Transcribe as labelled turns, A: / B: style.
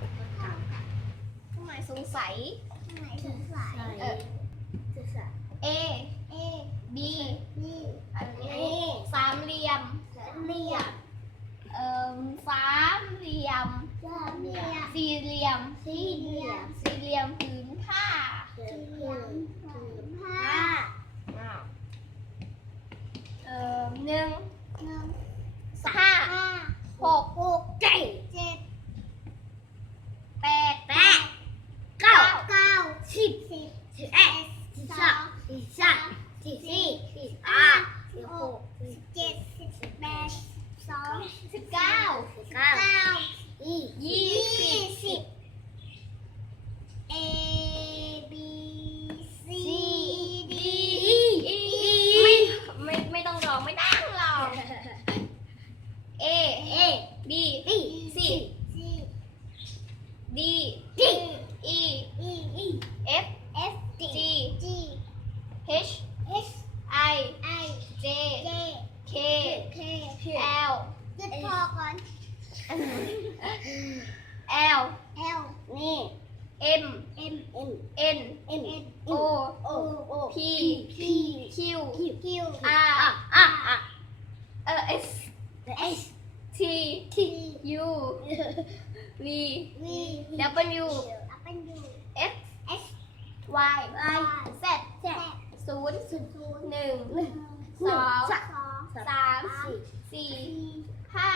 A: กับเครื่องหมายสงสัย
B: ไหนสงสัย
A: เออ
B: สงสัย
A: A
B: เอ
A: B
B: นี่
A: อะไรนี้
B: เอ
A: สามเหลี่ยม
B: สามเหลี่ยม
A: เอ่อสามเหลี่ยม
B: สามเหลี่ยม
A: สี่เหลี่ยม
B: สี่เหลี่ยม
A: สี่เหลี่ยมผืนผ้า
B: สี่เหลี่ยมผืนผ้า
A: อ้าวเอ่อหนึ่ง
B: หนึ่ง
A: ห้า
B: ห้า
A: หก
B: หกเจ็ดเจ็ด
A: แปด
B: แปดเก้าเก้าสิบ สิบเอ็ดสิบสองสิบสามสิบสี่สิบห้าสิบหกสิบเจ็ดสิบแปดสอง
A: สิบเก้า
B: สิบเก้า
A: ยี่สิบ
B: สิบ A B C D
A: E ไม่ไม่ไม่ต้องร้องไม่ต้องร้อง A
B: A
A: B
B: B
A: C
B: C
A: D
B: D
A: E
B: E E
A: F
B: F
A: G
B: G
A: H
B: H
A: I
B: I
A: J
B: J
A: K
B: K
A: L
B: หยุดพอก่อน
A: L
B: L นี่
A: M
B: M M
A: N
B: M
A: O
B: O O
A: P
B: P
A: Q
B: Q Q
A: R
B: อะอะอะ
A: เอ่อ S
B: S
A: T
B: T
A: U V
B: V
A: W
B: W
A: X
B: S
A: Y
B: Y
A: Z
B: Z
A: ศูนย์
B: ศูนย์
A: หนึ่ง
B: หนึ่ง
A: สอง
B: สอง
A: สาม
B: สี่
A: สี่
B: สี่
A: ห้า